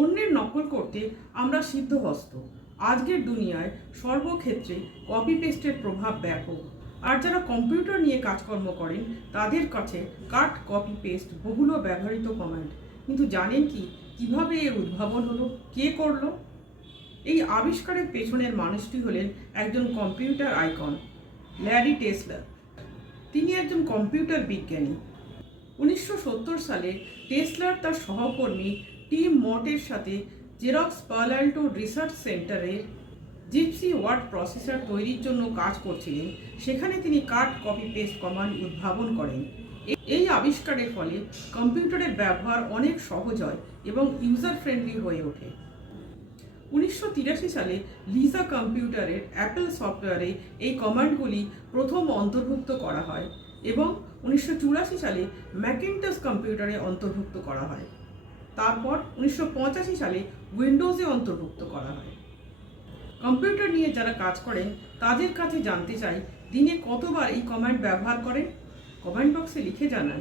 অন্যের নকল করতে আমরা সিদ্ধহস্ত। আজকের দুনিয়ায় সর্বক্ষেত্রে কপি পেস্টের প্রভাব ব্যাপক। আর যারা কম্পিউটার নিয়ে কাজকর্ম করেন তাদের কাছে কাট কপি পেস্ট বহুল ব্যবহৃত কমান্ড। কিন্তু জানেন কি কিভাবে এর উদ্ভাবন হলো, কে করলো? এই আবিষ্কারের পেছনের মানুষটি হলেন একজন কম্পিউটার আইকন, ল্যারি টেসলার। তিনি একজন কম্পিউটার বিজ্ঞানী। 1970 সালে টেসলার তার সহকর্মী টিম মটের সাথে জেরক্স পালো আল্টো রিসার্চ সেন্টারের জিপসি ওয়ার্ড প্রসেসর তৈরির জন্য কাজ করছিলেন। সেখানে তিনি কাট কপি পেস্ট কমান্ড উদ্ভাবন করেন। এই আবিষ্কারের ফলে কম্পিউটারের ব্যবহার অনেক সহজ হয় এবং ইউজার ফ্রেন্ডলি হয়ে ওঠে। 1983 সালে লিজা কম্পিউটারের অ্যাপল সফটওয়্যারে এই কমান্ডগুলি প্রথম অন্তর্ভুক্ত করা হয় এবং 1984 সালে ম্যাকিন্টশ কম্পিউটারে অন্তর্ভুক্ত করা হয়। তারপর 1985 সালে উইন্ডোজে অন্তর্ভুক্ত করা হয়। কম্পিউটার নিয়ে যারা কাজ করেন তাদের কাছে জানতে চাই, দিনে কতবার এই কমান্ড ব্যবহার করেন? কমেন্ট বক্সে লিখে জানান।